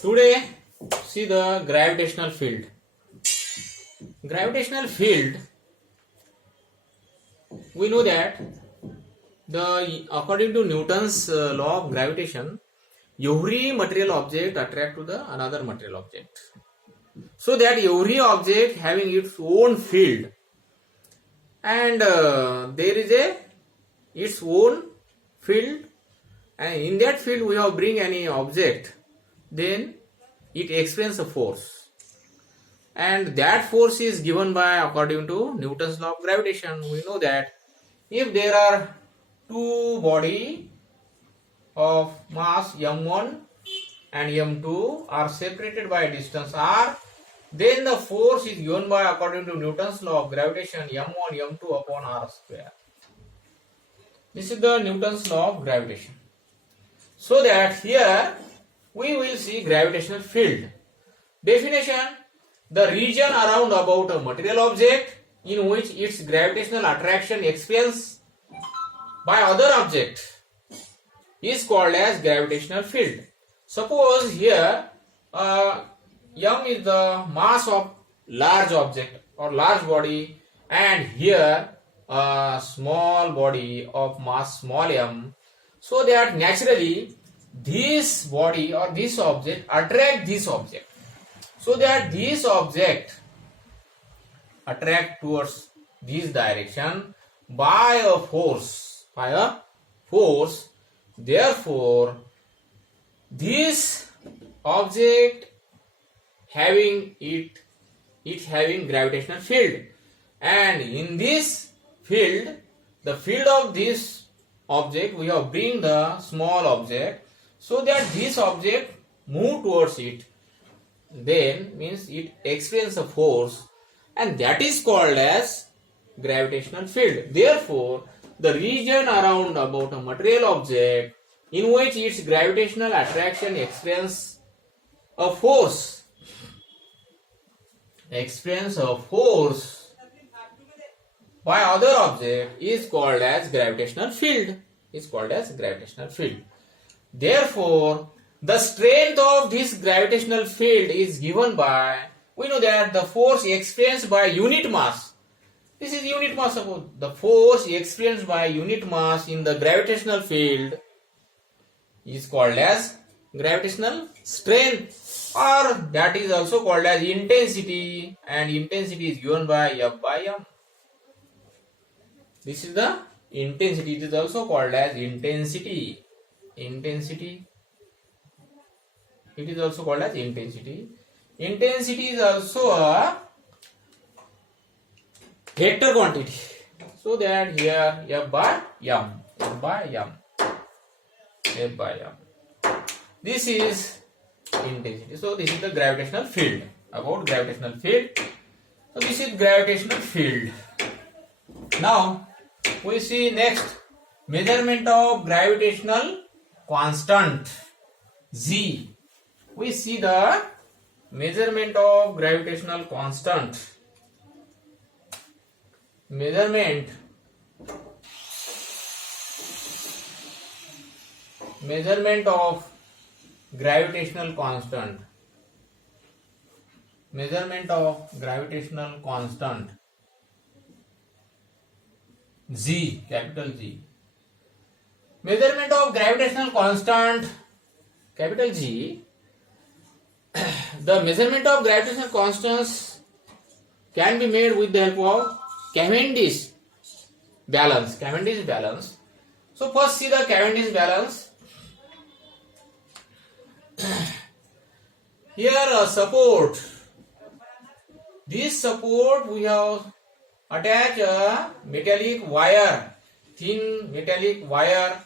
Today, see the gravitational field. Gravitational field, we know that according to Newton's law of gravitation, every material object attract to the another material object. So that every object having its own field, and there is its own field, and in that field we have bring any object, then it experiences a force, and that force is given by according to Newton's law of gravitation. We know that if there are two body of mass m1 and m2 are separated by a distance r, then the force is given by according to Newton's law of gravitation m1 m2 upon r square. This is the Newton's law of gravitation. So that here we will see gravitational field. Definition: the region around about a material object in which its gravitational attraction experienced by other object is called as gravitational field. Suppose here m is the mass of large object or large body, and here a small body of mass small m, so that naturally this body or this object attract this object, so that this object attract towards this direction by a force, therefore this object having having gravitational field, and in this field, the field of this object, we have bring the small object, so that this object move towards it, then means it experiences a force, and that is called as gravitational field. Therefore, the region around about a material object in which its gravitational attraction experience a force by other object is called as gravitational field. Therefore, the strength of this gravitational field is given by, we know that the force experienced by unit mass. This is unit mass. Suppose the force experienced by unit mass in the gravitational field is called as gravitational strength, or that is also called as intensity, and intensity is given by F by m. This is the intensity. It is also called as intensity. Intensity is also called as intensity. Intensity is also a vector quantity. So that here F by m. This is intensity. So this is the gravitational field. About gravitational field. So this is gravitational field. Now we see next measurement of gravitational constant Z. We see the measurement of gravitational constant. Measurement of gravitational constant. Measurement of gravitational constant Z, capital Z. Measurement of gravitational constant capital G. The measurement of gravitational constants can be made with the help of Cavendish balance. So first see the Cavendish balance. Here a support. This support we have attached a metallic wire, thin metallic wire,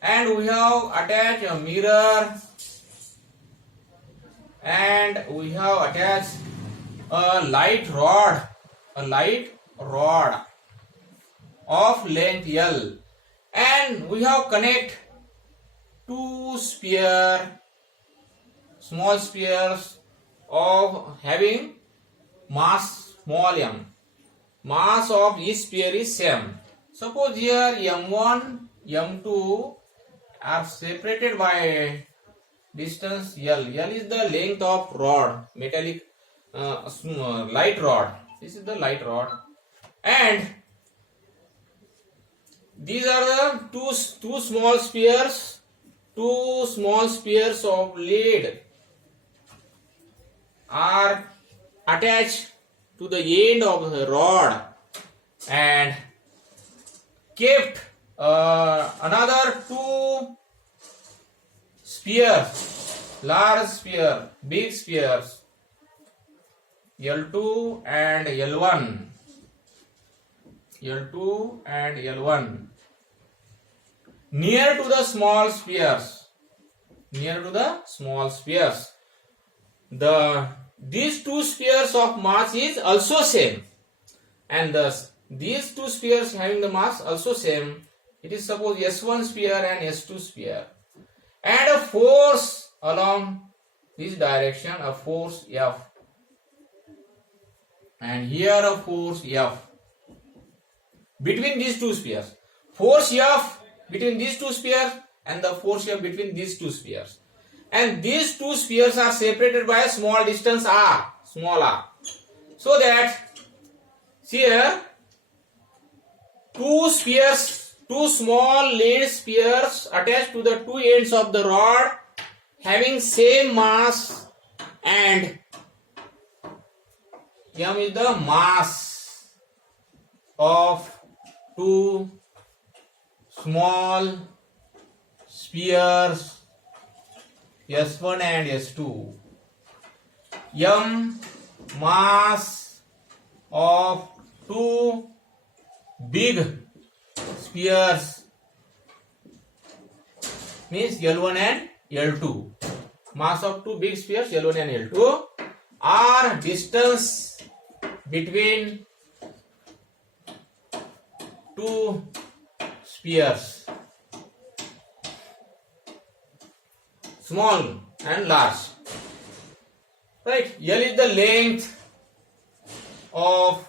and we have attached a mirror, and we have attached a light rod of length L, and we have connect two small spheres of having mass small m. Mass of each sphere is same. Suppose here m1, m2 are separated by distance L. L is the length of rod, metallic light rod. This is the light rod, and these are the two small spheres. Two small spheres of lead are attached to the end of the rod and kept another two spheres, large sphere, big spheres, L2 and L1, L2 and L1, near to the small spheres, near to the small spheres. These two spheres of mass is also same, and thus these two spheres having the mass also same. It is suppose S1 sphere and S2 sphere, and a force along this direction, a force F, and here a force F between these two spheres. Force F between these two spheres and the force F between these two spheres. And these two spheres are separated by a small distance r, small r. So that here two spheres, two small lead spheres attached to the two ends of the rod having same mass, and M is the mass of two small spheres S1 and S2. M mass of two big spheres means L1 and L2. Mass of two big spheres L1 and L2 are distance between two spheres, small and large, right? L is the length of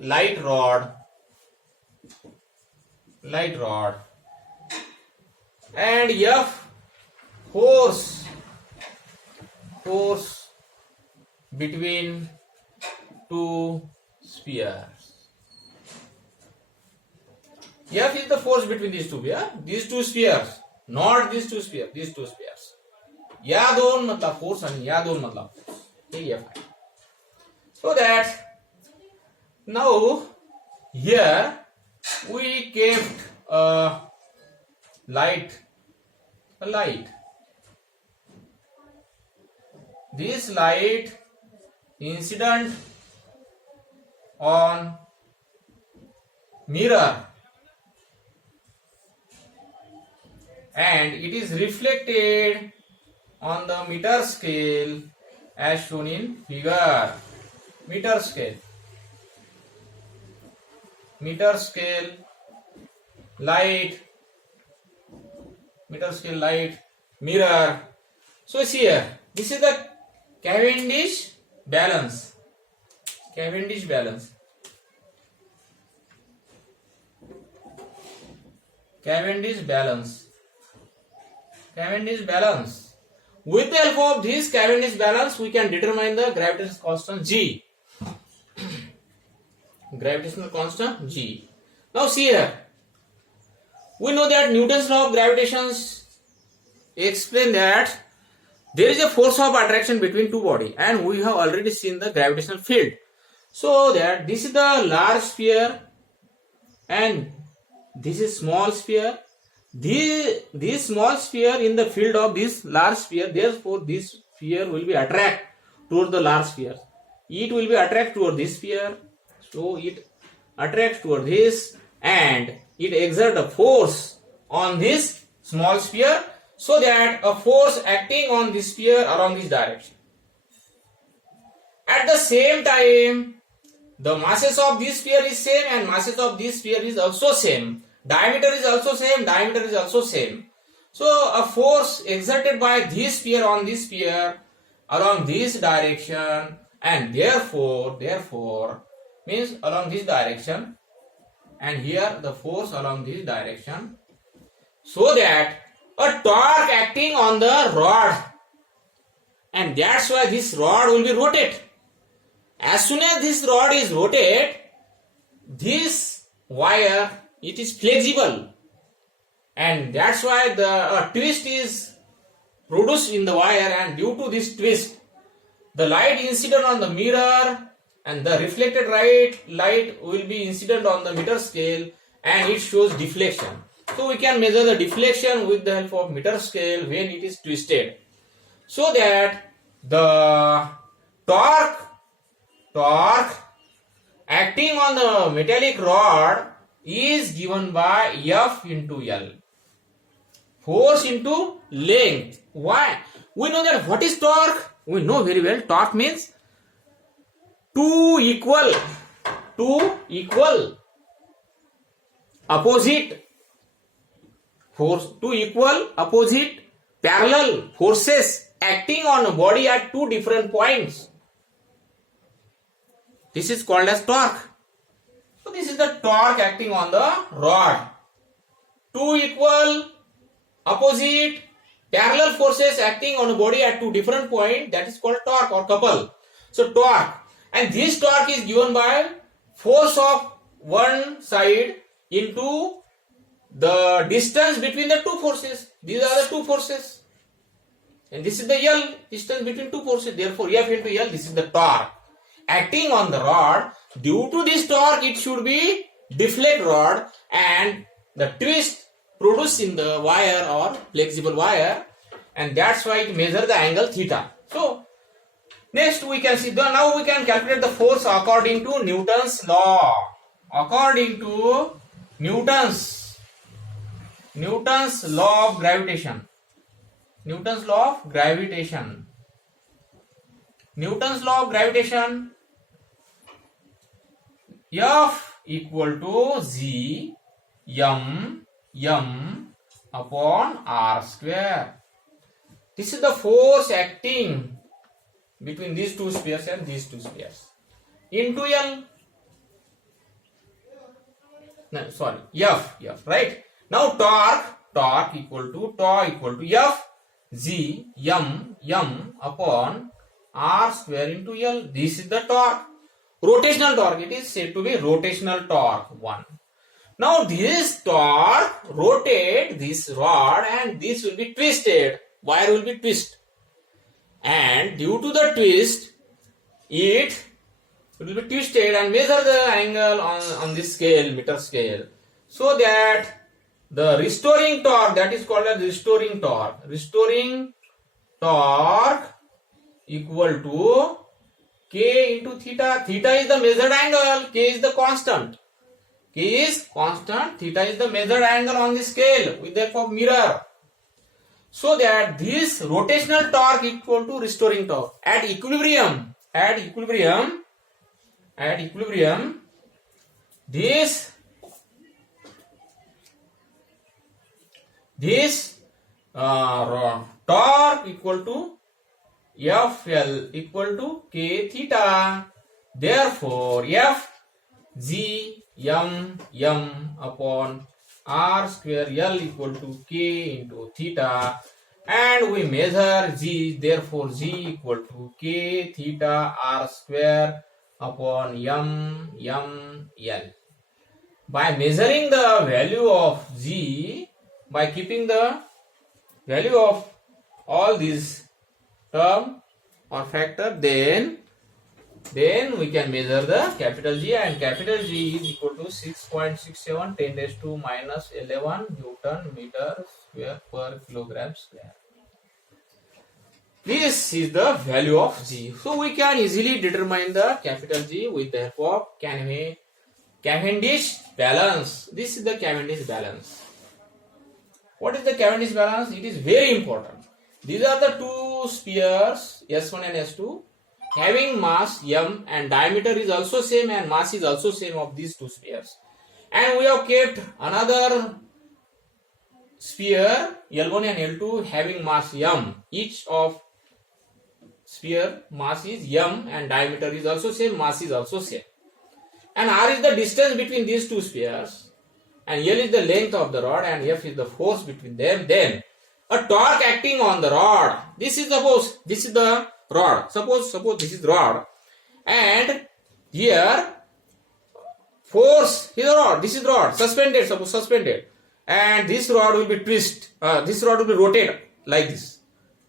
light rod, and F force between two spheres. F is the force between these two spheres, not these two spheres, these two spheres. या दोन मतलब force and या दोन मतलब force. यही F है. So that now here we kept a light. This light incident on mirror, and it is reflected on the meter scale as shown in figure. Meter scale light, mirror. So see here, this is the Cavendish balance. With the help of this Cavendish balance, we can determine the gravitational constant G. Now see here, we know that Newton's law of gravitation explain that there is a force of attraction between two bodies, and we have already seen the gravitational field. So that this is the large sphere and this is small sphere. This small sphere in the field of this large sphere, therefore this sphere will be attract toward the large sphere. It will be attract toward this sphere, so it attracts toward this, and it exerts a force on this small sphere, so that a force acting on this sphere along this direction. At the same time, the masses of this sphere is same and masses of this sphere is also same. Diameter is also same. So a force exerted by this sphere on this sphere along this direction, and therefore means along this direction, and here the force along this direction, so that a torque acting on the rod, and that's why this rod will be rotate. As soon as this rod is rotate, this wire, it is flexible, and that's why the twist is produced in the wire, and due to this twist, the light incident on the mirror and the reflected light will be incident on the meter scale, and it shows deflection. So we can measure the deflection with the help of meter scale when it is twisted, so that the torque acting on the metallic rod is given by F into L. Force into length. Why? We know that what is torque? We know very well. Torque means two equal opposite force, two equal opposite parallel forces acting on a body at two different points. This is called as torque. So this is the torque acting on the rod. Two equal opposite parallel forces acting on a body at two different points, that is called torque or couple. So torque, and this torque is given by force of one side into the distance between the two forces. These are the two forces, and this is the L, distance between two forces. Therefore F into L, this is the torque acting on the rod. Due to this torque, it should be deflect rod, and the twist produced in the wire or flexible wire, and that's why it measures the angle theta. So next we can see, now we can calculate the force according to Newton's law. According to Newton's law of gravitation. Newton's law of gravitation. Newton's law of gravitation. F equal to G m upon r square. This is the force acting between these two spheres and these two spheres into L. No, sorry, F, right? Now torque equal to F G m upon r square into L. This is the torque. Rotational torque, it is said to be rotational torque 1. Now this torque rotate this rod, and this will be twisted. Wire will be twisted, and due to the twist, it will be twisted and measure the angle on this scale, meter scale, so that the restoring torque, that is called as restoring torque equal to K into theta. Theta is the measured angle, K is the constant. K is constant, theta is the measured angle on the scale with the help of mirror. So that this rotational torque equal to restoring torque. At equilibrium, this torque equal to FL equal to K theta. Therefore F G m upon r square L equal to K into theta, and we measure G. Therefore G equal to K theta r square upon L. By measuring the value of G, by keeping the value of all these term or factor, then we can measure the capital G, and capital G is equal to 6.67 10 raised to minus 11 Newton meter square per kilogram square. This is the value of G. So we can easily determine the capital G with the help of Cavendish balance. This is the Cavendish balance. What is the Cavendish balance? It is very important. These are the two spheres S1 and S2 having mass m, and diameter is also same and mass is also same of these two spheres. And we have kept another sphere L1 and L2 having mass m. Each of sphere mass is m and diameter is also same, mass is also same. And r is the distance between these two spheres. and L is the length of the rod and F is the force between them, then a torque acting on the rod. This is the rod. Suppose this is rod, and here force is the rod. This is rod suspended. Suppose suspended, and this rod will be this rod will be rotated like this.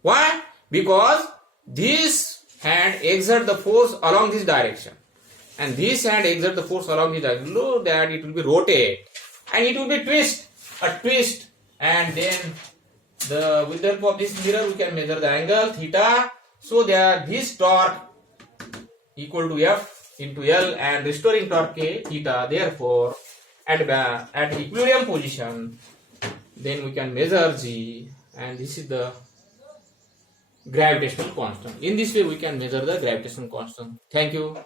Why? Because this hand exert the force along this direction, and this hand exert the force along this direction. Look that it will be rotate, and it will be a twist, and then with the help of this mirror we can measure the angle theta. So that this torque equal to F into L and restoring torque K theta. Therefore, at equilibrium position, then we can measure G, and this is the gravitational constant. In this way, we can measure the gravitational constant. Thank you.